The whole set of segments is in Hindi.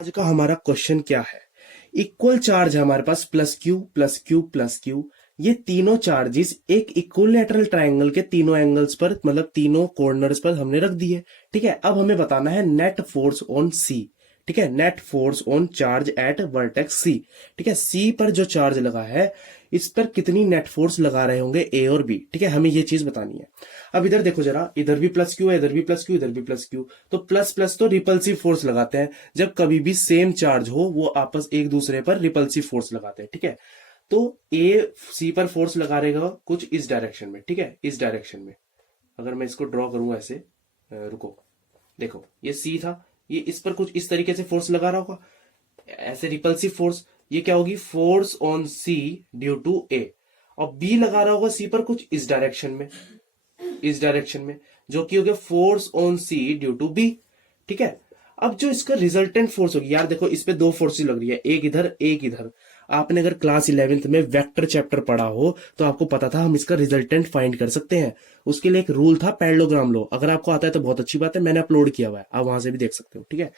आज का हमारा क्वेश्चन क्या है। इक्वल चार्ज है हमारे पास plus Q plus Q plus Q. ये तीनों चार्जेस एक इक्विलैटरल ट्रायंगल के तीनों एंगल्स पर मतलब तीनों कॉर्नर्स पर हमने रख दिए। ठीक है, अब हमें बताना है नेट फोर्स ऑन सी। ठीक है, net force on charge at vertex C. ठीक है, सी पर जो चार्ज लगा है इस पर कितनी नेट फोर्स लगा रहे होंगे ए और बी। ठीक है, हमें ये चीज बतानी है। अब इधर देखो जरा, इधर भी प्लस क्यू है, इधर भी प्लस क्यू, इधर भी प्लस क्यू। तो प्लस प्लस तो रिपल्सिव फोर्स लगाते हैं। जब कभी भी सेम चार्ज हो वो आपस एक दूसरे पर रिपल्सिव फोर्स लगाते हैं। ठीक है, तो ए सी पर फोर्स लगा रहेगा कुछ इस डायरेक्शन में। ठीक है, इस डायरेक्शन में अगर मैं इसको ड्रॉ करूंगा ऐसे, रुको, देखो ये सी था, ये इस पर कुछ इस तरीके से फोर्स लगा रहा होगा, ऐसे रिपल्सिव फोर्स। ये क्या होगी, force on C due to A. और बी लगा रहा होगा सी पर कुछ इस डायरेक्शन में, इस डायरेक्शन में, जो कि हो गया force on C due to B. ठीक है, अब जो इसका रिजल्टेंट फोर्स होगी, यार देखो इस पे दो फोर्सेस लग रही है, एक इधर एक इधर। आपने अगर क्लास 11th में वेक्टर चैप्टर पढ़ा हो तो आपको पता था हम इसका रिजल्टेंट फाइंड कर सकते हैं। उसके लिए एक रूल था पैरेललोग्राम लॉ। अगर आपको आता है तो बहुत अच्छी बात है, मैंने अपलोड किया हुआ है, आप वहां से भी देख सकते हो। ठीक है,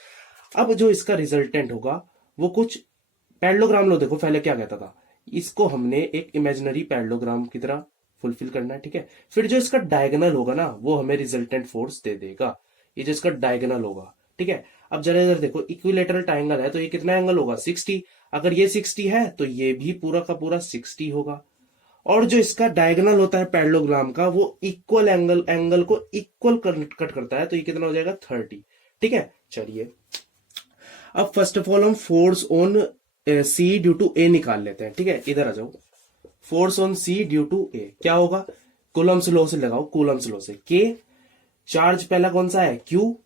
अब जो इसका रिजल्टेंट होगा वो कुछ पैरेललोग्राम लॉ, देखो पहले क्या कहता था, इसको हमने एक इमेजिनरी पैरेललोग्राम की तरह फुलफिल करना है। ठीक है, फिर जो इसका डायगोनल होगा ना वो हमें रिजल्टेंट फोर्स दे देगा, ये जो इसका डायगोनल होगा। ठीक है, अब जरा इधर देखो, इक्विलेटरल ट्रायंगल है तो ये कितना एंगल होगा, 60। अगर ये 60 है तो ये भी पूरा का पूरा 60 होगा। और जो इसका डायगोनल होता है पैरेललोग्राम का वो इक्वल एंगल को इक्वल कट करता है, तो ये कितना हो जाएगा, 30। ठीक है, चलिए अब फर्स्ट ऑफ ऑल हम force on C due to A निकाल लेते हैं। ठीक है, इधर आ जाओ, force on C due to A क्या होगा, कूलम्स लॉ से लगाओ, कूलम्स लॉ से। के चार्ज पहला कौन सा है, क्यू।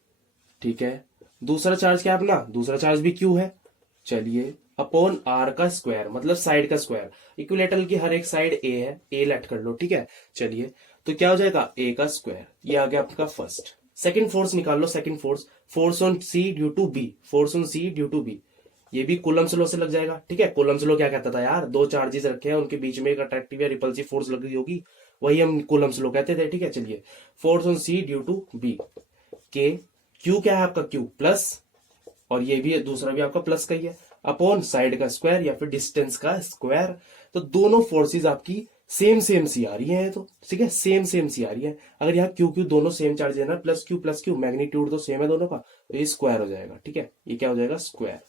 ठीक है, दूसरा चार्ज क्या है अपना, दूसरा चार्ज भी क्यू है। चलिए अपॉन आर का स्क्वायर मतलब साइड का स्क्वायर। इक्विलेटरल की हर एक साइड ए है, ए लेट कर लो। ठीक है, चलिए तो क्या हो जाएगा, ए का स्क्वायर। ये आ गया आपका फर्स्ट। सेकंड फोर्स निकाल लो, second force, force on C due to B, force on C due to B. ये भी कूलम्स लॉ से लग जाएगा। ठीक है, कूलम्स लॉ क्या कहता था यार, दो चार्जेस रखे हैं उनके बीच में एक अट्रैक्टिव या रिपल्सिव फोर्स लगी होगी, वही हम कूलम्स लॉ कहते थे। ठीक है, चलिए force on C due to B. K Q क्या है आपका, क्यू प्लस, और ये भी दूसरा भी आपका प्लस का ही है, अपॉन साइड का स्क्वायर या फिर डिस्टेंस का स्क्वायर। तो दोनों फोर्सेस आपकी सेम सेम सी आ रही है, तो ठीक है सेम सेम सी आ रही है। अगर यहाँ क्यू क्यू दोनों सेम चार्ज है ना, प्लस क्यू मैग्नीट्यूड तो सेम है दोनों का, तो ये स्क्वायर हो जाएगा। ठीक है, ये क्या हो जाएगा, स्क्वायर।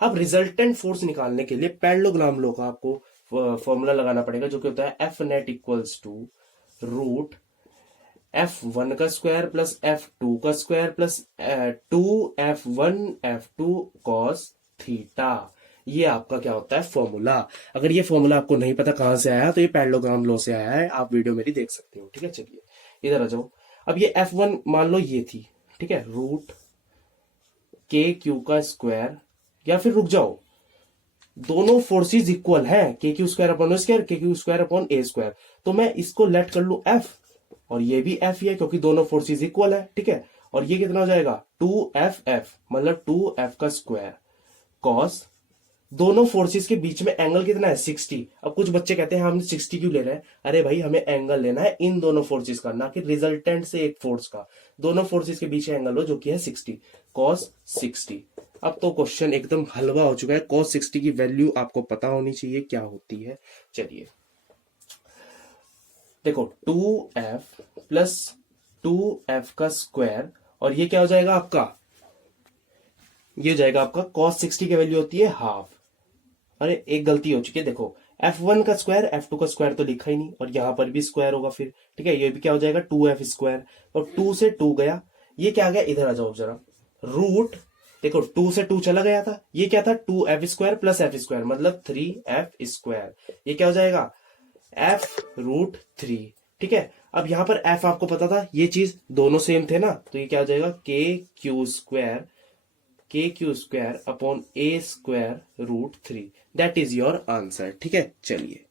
अब रिजल्टेंट फोर्स निकालने के लिए पैरेललोग्राम लॉ का आपको फॉर्मूला लगाना पड़ेगा, जो कि होता है F net equals to root F1 का स्क्वायर प्लस F2 का square plus 2F1 F2 cos theta. ये आपका क्या होता है, फॉर्मूला। अगर ये फॉर्मूला आपको नहीं पता कहां से आया तो ये पैरेललोग्राम लॉ से आया है, आप वीडियो मेरी देख सकते हो। ठीक है, चलिए इधर आ जाओ। अब ये F1 मान लो ये थी, ठीक है, रूट के क्यू का स्क्वायर, या फिर रुक जाओ, दोनों फोर्सेस इक्वल हैं, के क्यू स्क्वायर अपॉन स्क्वायर, के क्यू स्क्वायर अपॉन ए स्क्वायर। तो मैं इसको लेट कर लू एफ, और ये भी एफ ही है क्योंकि दोनों फोर्सेस इक्वल है। ठीक है, और ये कितना हो जाएगा, 2FF मतलब 2F का स्क्वायर कॉस, दोनों फोर्सेस के बीच में एंगल कितना है, 60। अब कुछ बच्चे कहते हैं हम 60 क्यों ले रहे हैं, अरे भाई हमें एंगल लेना है इन दोनों फोर्सेस का, ना कि रिजल्टेंट से एक फोर्स का। दोनों फोर्सेस के बीच एंगल हो जो कि है 60, कॉस 60। अब तो क्वेश्चन एकदम हलवा हो चुका है, कॉस 60 की वैल्यू आपको पता होनी चाहिए क्या होती है। चलिए देखो, 2F प्लस 2F का स्क्वायर, और ये क्या हो जाएगा आपका, ये हो जाएगा आपका cos 60 की वैल्यू होती है हाफ। अरे एक गलती हो चुकी है, देखो F1 का स्क्वायर F2 का स्क्वायर तो लिखा ही नहीं, और यहां पर भी स्क्वायर होगा फिर। ठीक है, ये भी क्या हो जाएगा, 2F स्क्वायर, और 2 से 2 गया, ये क्या आ गया, इधर आ जाओ जरा, रूट, देखो 2 से 2 चला गया था, ये क्या था, 2F square plus F square मतलब 3F स्क्वायर। ये क्या हो जाएगा, F√3। ठीक है, अब यहां पर F आपको पता था, ये चीज दोनों सेम थे ना, तो ये क्या हो जाएगा, के Q square upon A² √3। That is your answer. ठीक है, चलिए